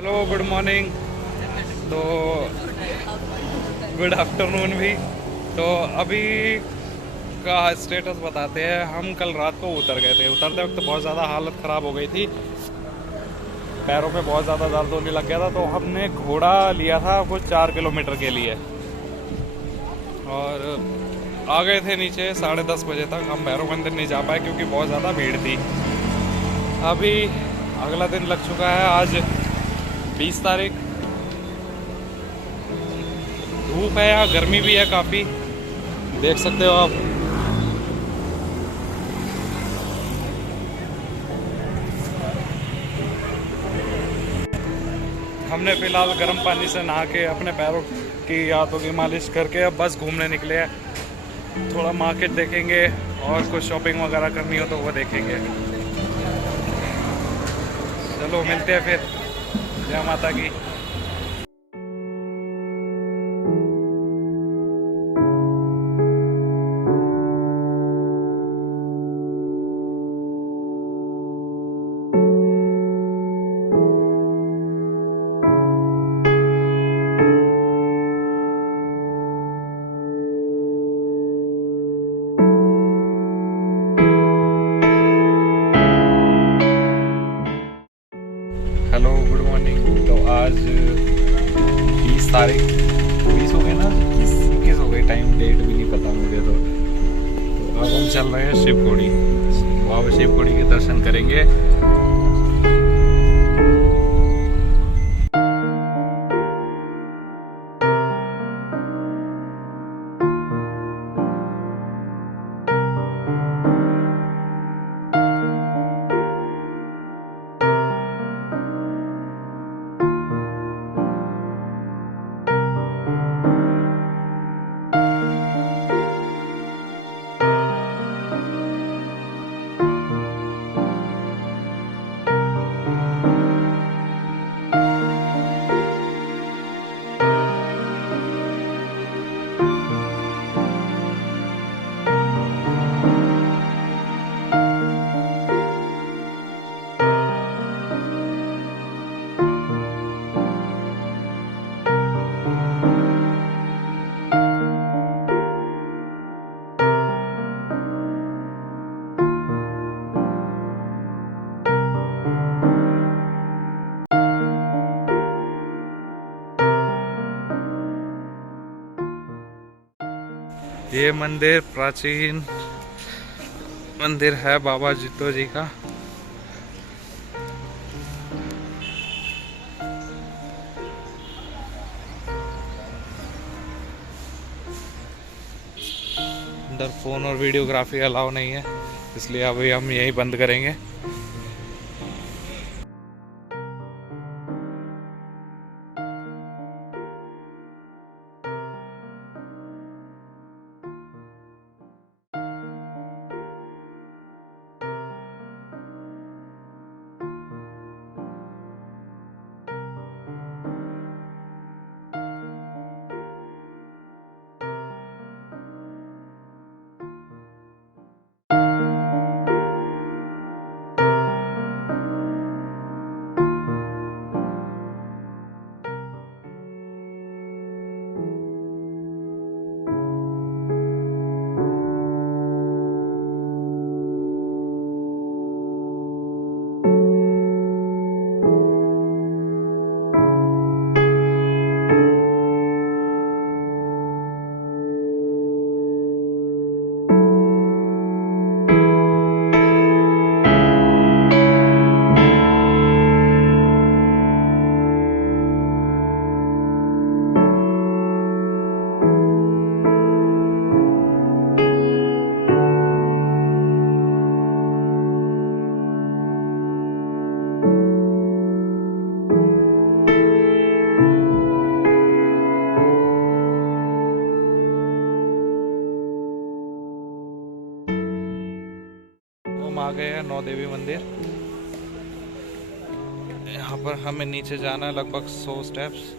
Hello, good morning. तो good afternoon भी। तो अभी का स्टेटस बताते हैं। हम कल रात को उतर गए थे। उतरते वक्त बहुत ज़्यादा हालत ख़राब हो गई थी। पैरों में बहुत ज़्यादा दर्द होने लग गया था। तो हमने घोड़ा लिया था कुछ 4 किलोमीटर के लिए और आ गए थे नीचे 10:30 बजे तक। हम भैरव मंदिर नहीं जा पाए क्योंकि बहुत ज़्यादा भीड़ थी। अभी अगला दिन लग चुका है, आज 20 तारीख। धूप है, यहाँ गर्मी भी है काफ़ी, देख सकते हो आप। हमने फ़िलहाल गर्म पानी से नहा के अपने पैरों की हाथों की मालिश करके अब बस घूमने निकले हैं। थोड़ा मार्केट देखेंगे और कुछ शॉपिंग वगैरह करनी हो तो वो देखेंगे। चलो मिलते हैं फिर। जय माता की। Hello, good morning. तो आज 20 तारीख, 20 हो गई ना, 21 हो गई। टाइम डेट भी नहीं पता मुझे। तो अब हम चल रहे हैं शिवखोड़ी। बाबा शिवखोड़ी के दर्शन करेंगे। ये मंदिर प्राचीन मंदिर है बाबा जित्तो जी का। अंदर फ़ोन और वीडियोग्राफी अलाउ नहीं है, इसलिए अभी हम यही बंद करेंगे। हम आ गए हैं नौ देवी मंदिर। यहाँ पर हमें नीचे जाना है लगभग 100 स्टेप्स।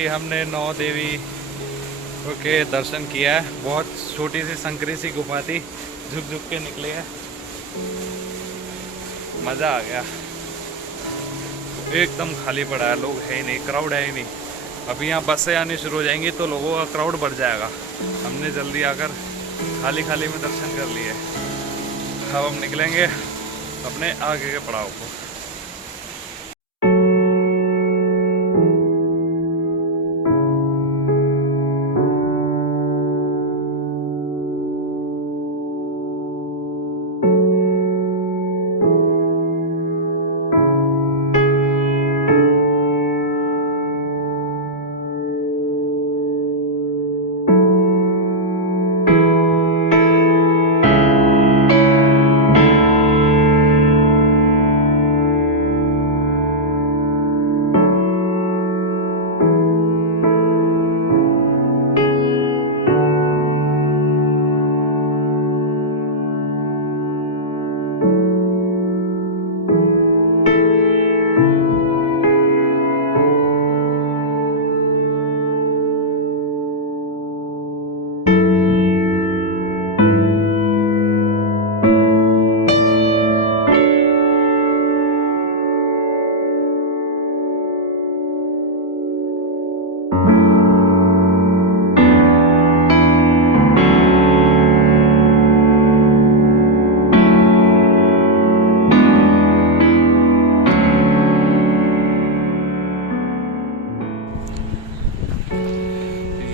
अभी हमने 9 देवी के दर्शन किया है। बहुत छोटी सी संकरी सी गुफा थी, झुक झुक के निकले हैं, मज़ा आ गया। एकदम खाली पड़ा है, लोग है ही नहीं, क्राउड है ही नहीं। अभी यहाँ बसें आनी शुरू हो जाएंगी तो लोगों का क्राउड बढ़ जाएगा। हमने जल्दी आकर खाली खाली में दर्शन कर लिए। अब हम निकलेंगे अपने आगे के पड़ाव को।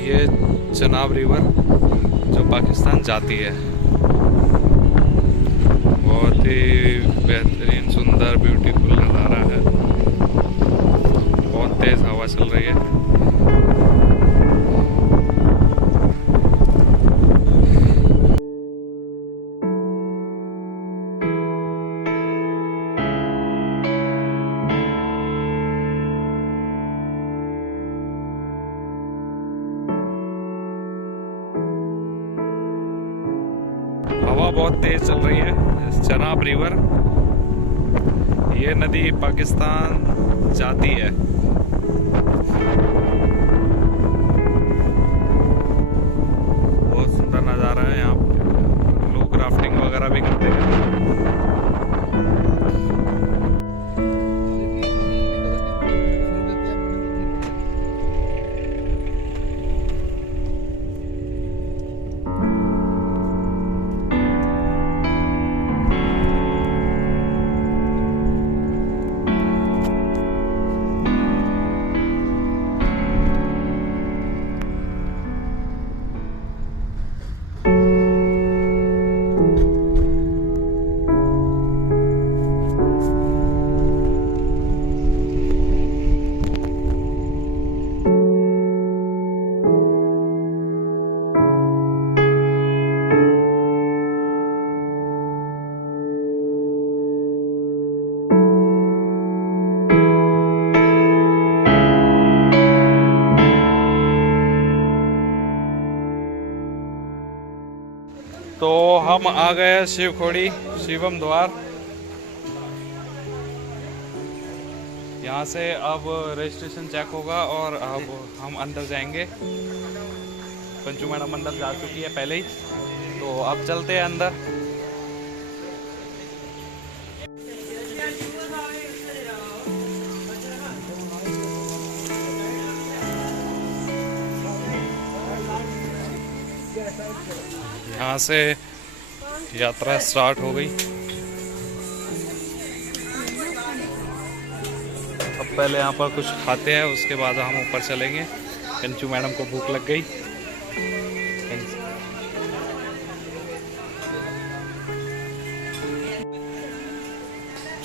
ये चनाब रिवर जो पाकिस्तान जाती है, बहुत ही बेहतरीन, सुंदर, ब्यूटीफुल नज़ारा है। बहुत तेज़ हवा चल रही है। हवा बहुत तेज चल रही है। चनाब रिवर, ये नदी पाकिस्तान जाती है। बहुत सुंदर नज़ारा है। यहाँ लोग राफ्टिंग वगैरह भी करते हैं। तो हम आ गए शिवखोड़ी, शिवम द्वार। यहाँ से अब रजिस्ट्रेशन चेक होगा और अब हम अंदर जाएंगे। पंचू मैडम अंदर जा चुकी है पहले ही, तो अब चलते हैं अंदर। यहाँ से यात्रा स्टार्ट हो गई। अब पहले यहाँ पर कुछ खाते हैं, उसके बाद हम ऊपर चलेंगे। कंचू मैडम को भूख लग गई।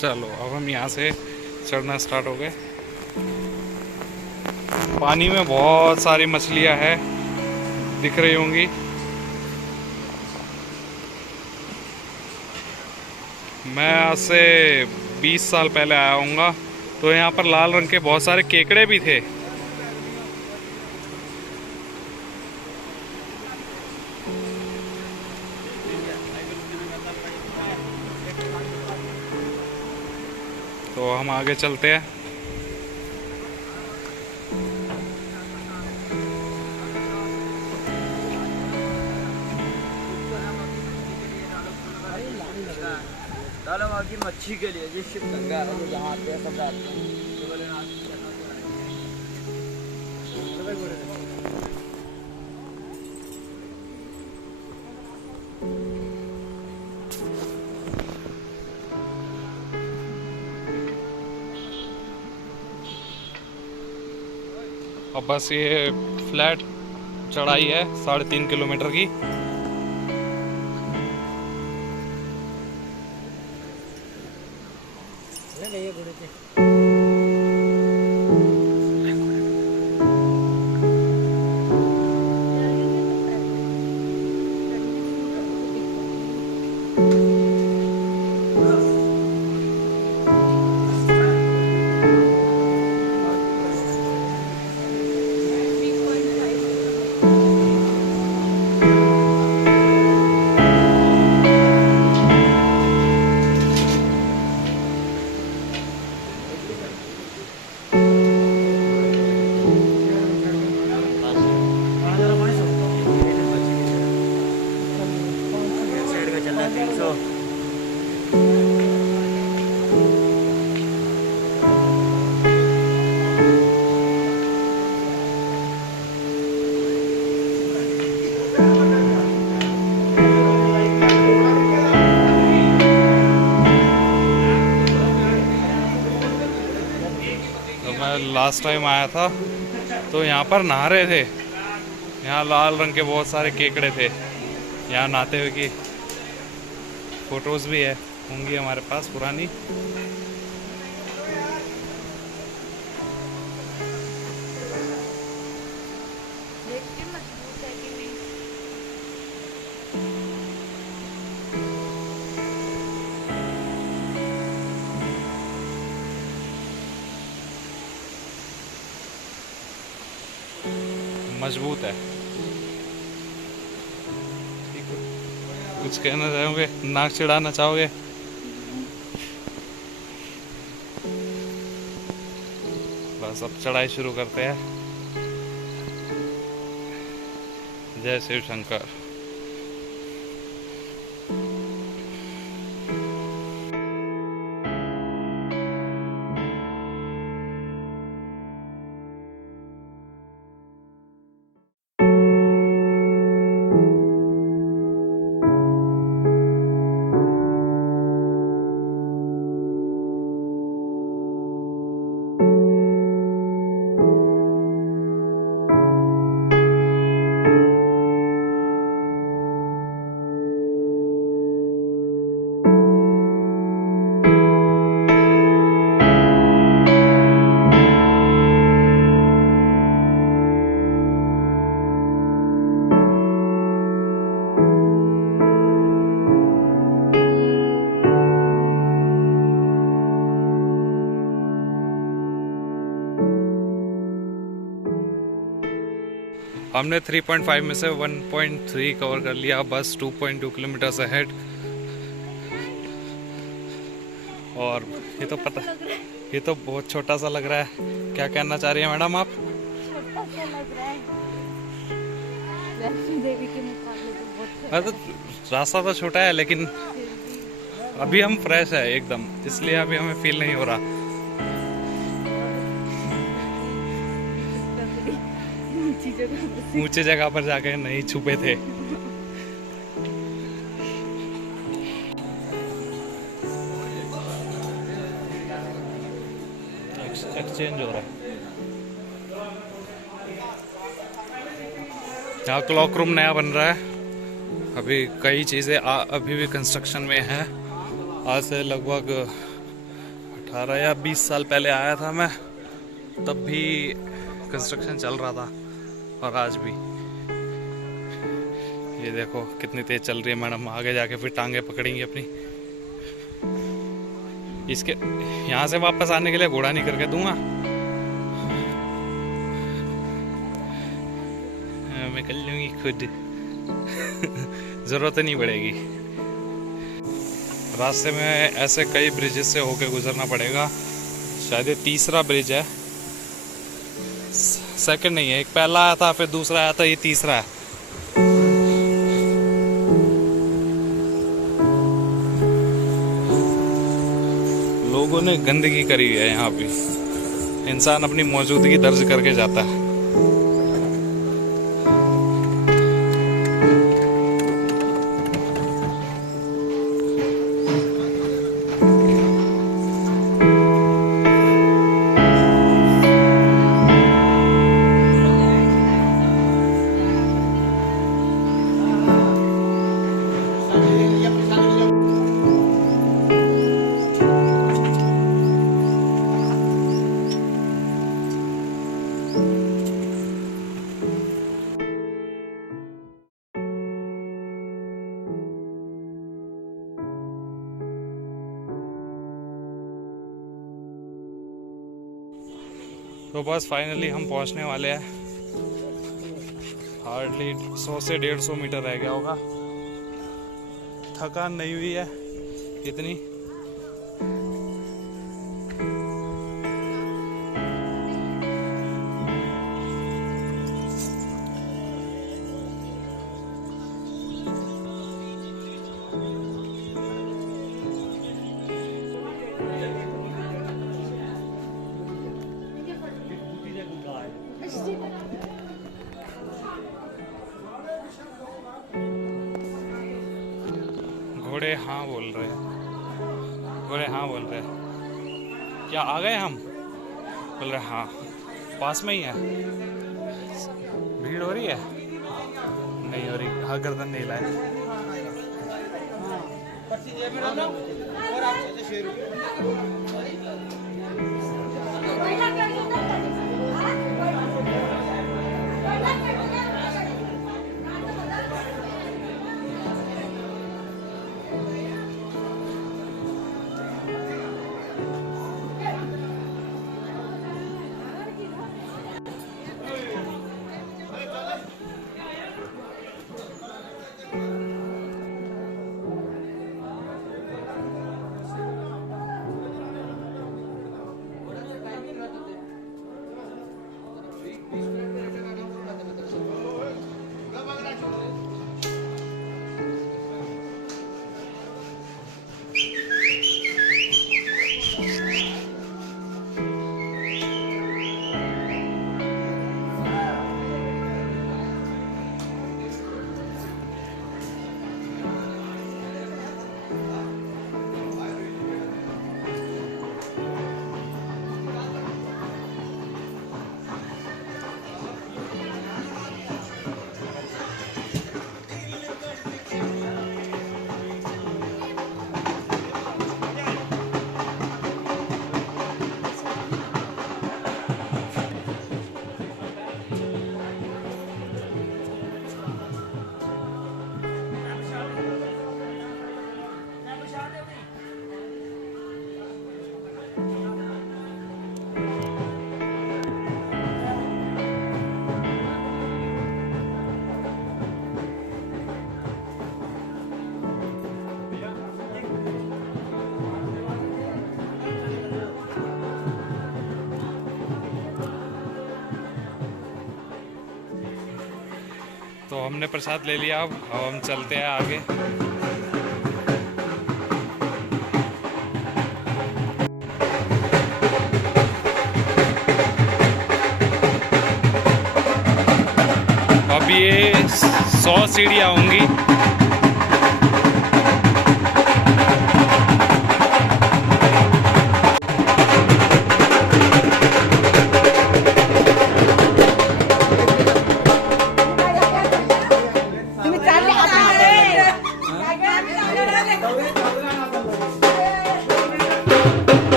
चलो अब हम यहाँ से चढ़ना स्टार्ट हो गए। पानी में बहुत सारी मछलियाँ हैं, दिख रही होंगी। मैं आज से 20 साल पहले आया हूँगा, तो यहाँ पर लाल रंग के बहुत सारे केकड़े भी थे। तो हम आगे चलते हैं। डालो वहाँ की मच्छी के लिए जिस शिप गंगा है वो जहाँ पे सब जाते हैं। अब बस ये फ्लैट चढ़ाई है 3.5 किलोमीटर की। लास्ट टाइम आया था तो यहाँ पर नहा रहे थे। यहाँ लाल रंग के बहुत सारे केकड़े थे। यहाँ नहाते हुए की फोटोज भी है होंगी हमारे पास पुरानी। मजबूत है। कुछ कहना चाहोगे, नाक चिढ़ाना चाहोगे? बस अब चढ़ाई शुरू करते हैं। जय शिव शंकर। हमने 3.5 में से 1.3 कवर कर लिया, बस 2.2 किलोमीटर अहेड। और ये तो बहुत छोटा सा लग रहा है। क्या कहना चाह रही है मैडम आप? छोटा सा लग रहा है, वैष्णो देवी के मुकाबले तो बहुत छोटा तो रास्ता तो छोटा है लेकिन अभी हम फ्रेश है एकदम, इसलिए अभी हमें फील नहीं हो रहा। ऊंची जगह पर जाके नहीं छुपे थे। एक्सचेंज हो रहा है। यहाँ क्लॉक रूम नया बन रहा है। अभी कई चीज़ें अभी भी कंस्ट्रक्शन में है। आज से लगभग 18 या 20 साल पहले आया था मैं, तब भी कंस्ट्रक्शन चल रहा था और आज भी। ये देखो कितनी तेज चल रही है मैडम, आगे जाके फिर टांगे पकड़ेंगी अपनी। इसके यहाँ से वापस आने के लिए घोड़ा नहीं करके दूंगा, मैं कर लूंगी खुद। जरूरत नहीं पड़ेगी। रास्ते में ऐसे कई ब्रिजेस से होके गुजरना पड़ेगा। शायद ये तीसरा ब्रिज है, सेकंड नहीं है। एक पहला आया था, फिर दूसरा आया था, ये तीसरा है। लोगों ने गंदगी करी है यहाँ पे। इंसान अपनी मौजूदगी दर्ज करके जाता है। तो बस फाइनली हम पहुंचने वाले हैं। हार्डली 100 से 150 मीटर रह गया होगा। थकान नहीं हुई है इतनी। घोड़े हाँ बोल रहे हैं। घोड़े हाँ बोल रहे हैं। क्या आ गए हम? बोल रहे हाँ, पास में ही है। भीड़ हो रही है? नहीं हो रही। हाँ, गर्दन नहीं लाए। तो हमने प्रसाद ले लिया। अब हम चलते हैं आगे। अब ये 100 सीढ़ियाँ होंगी।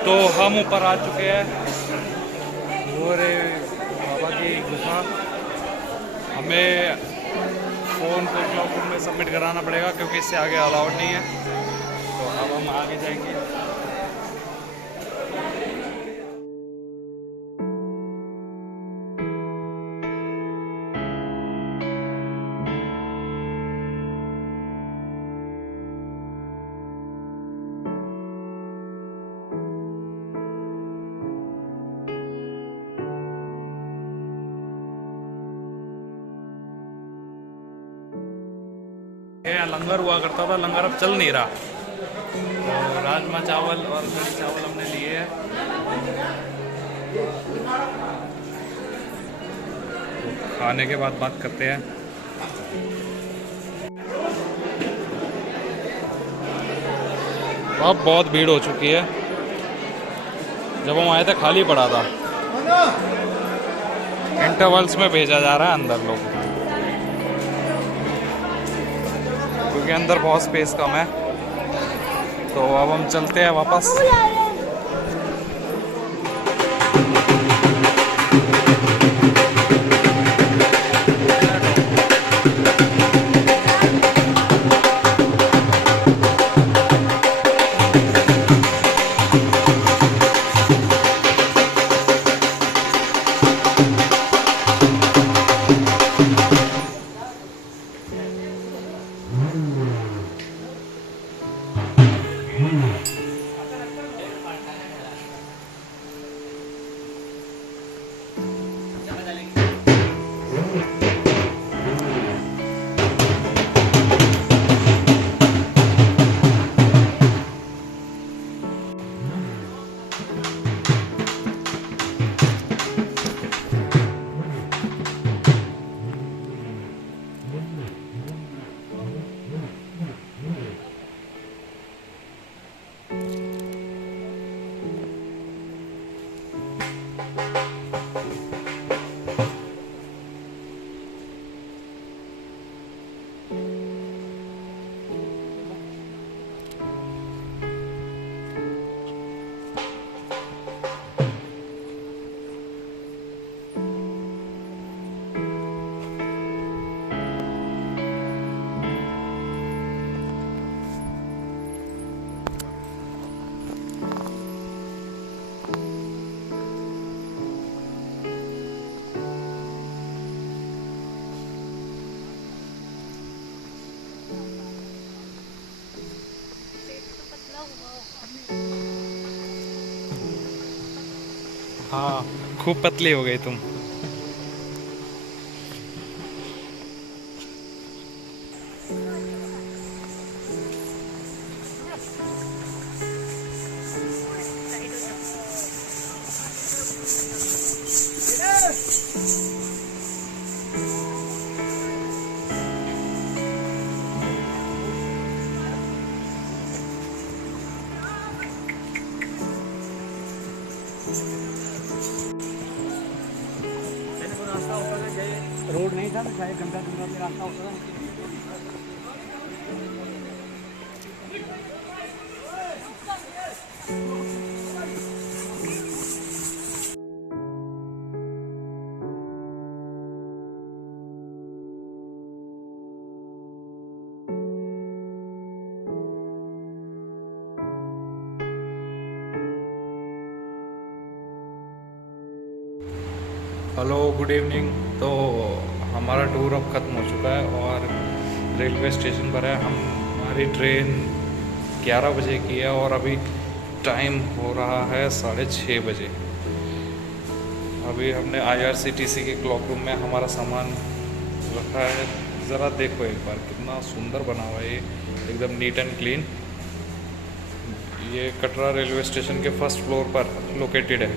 तो हम ऊपर आ चुके हैं, वो रे बाबा की गुफा। हमें फ़ोन को क्लॉक रूम में सबमिट कराना पड़ेगा क्योंकि इससे आगे अलाउड नहीं है। तो अब हम आगे जाएंगे। लंगर हुआ करता था, लंगर अब चल नहीं रहा। तो राजमा चावल और कढ़ी चावल हमने लिए हैं। तो खाने के बाद बात करते हैं। अब बहुत भीड़ हो चुकी है। जब हम आए थे खाली पड़ा था। इंटरवल्स में भेजा जा रहा है अंदर लोगों को क्योंकि अंदर बहुत स्पेस कम है। तो अब हम चलते हैं वापस। हाँ, खूब पतली हो गई तुम। रोड नहीं था तो शायद गंगा गंगा में रास्ता होता था। Hello, good evening. तो हमारा टूर अब ख़त्म हो चुका है और रेलवे स्टेशन पर है। हमारी ट्रेन 11 बजे की है और अभी टाइम हो रहा है 6:30 बजे। अभी हमने IRCTC के क्लॉक रूम में हमारा सामान रखा है। ज़रा देखो एक बार, कितना सुंदर बना हुआ है ये, एकदम नीट एंड क्लीन। ये कटरा रेलवे स्टेशन के फर्स्ट फ्लोर पर लोकेटेड है।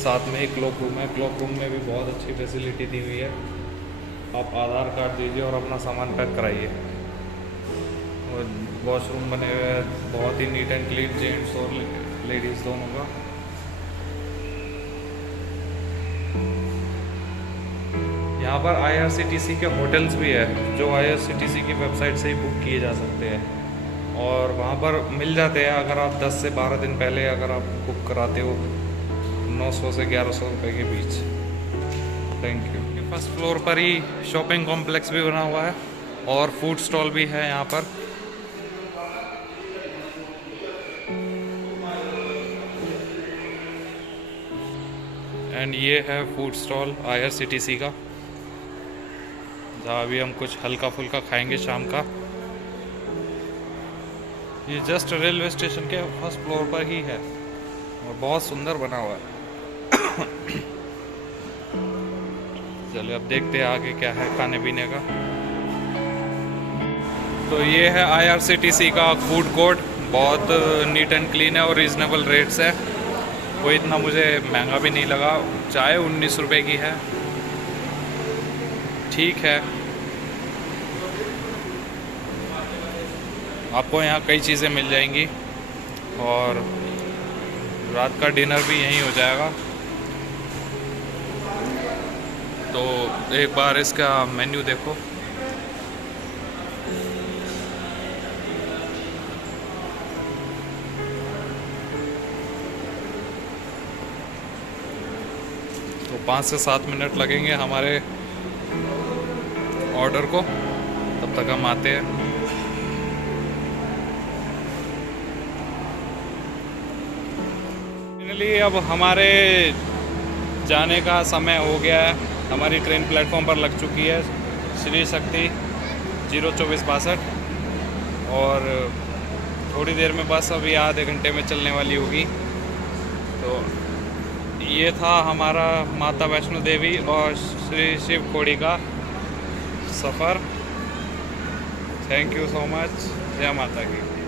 साथ में ही क्लॉक रूम है। क्लॉक रूम में भी बहुत अच्छी फैसिलिटी दी हुई है। आप आधार कार्ड दीजिए और अपना सामान पैक कराइए। और वॉशरूम बने हुए हैं, बहुत ही नीट एंड क्लीन, जेंट्स और लेडीज़ दोनों का। यहाँ पर IRCTC के होटल्स भी है, जो IRCTC की वेबसाइट से ही बुक किए जा सकते हैं और वहाँ पर मिल जाते हैं। अगर आप 10 से 12 दिन पहले अगर आप बुक कराते हो 900 से 1100 रुपये के बीच। Thank you. फर्स्ट फ्लोर पर ही शॉपिंग कॉम्प्लेक्स भी बना हुआ है और फूड स्टॉल भी है यहाँ पर। एंड ये है फूड स्टॉल IRCTC का, जहाँ अभी हम कुछ हल्का फुल्का खाएंगे शाम का। ये जस्ट रेलवे स्टेशन के फर्स्ट फ्लोर पर ही है और बहुत सुंदर बना हुआ है। चलिए अब देखते हैं आगे क्या है खाने पीने का। तो ये है IRCTC का फूड कोर्ट, बहुत नीट एंड क्लीन है और रीज़नेबल रेट्स है। कोई इतना मुझे महंगा भी नहीं लगा। चाय 19 रुपये की है, ठीक है। आपको यहाँ कई चीज़ें मिल जाएंगी और रात का डिनर भी यहीं हो जाएगा। तो एक बार इसका मेन्यू देखो। तो 5 से 7 मिनट लगेंगे हमारे ऑर्डर को, तब तक हम आते हैं। फाइनली अब हमारे जाने का समय हो गया है। हमारी ट्रेन प्लेटफॉर्म पर लग चुकी है, श्री शक्ति 02462, और थोड़ी देर में बस अभी आधे घंटे में चलने वाली होगी। तो ये था हमारा माता वैष्णो देवी और श्री शिव खोड़ी का सफ़र। Thank you so much. जय माता की।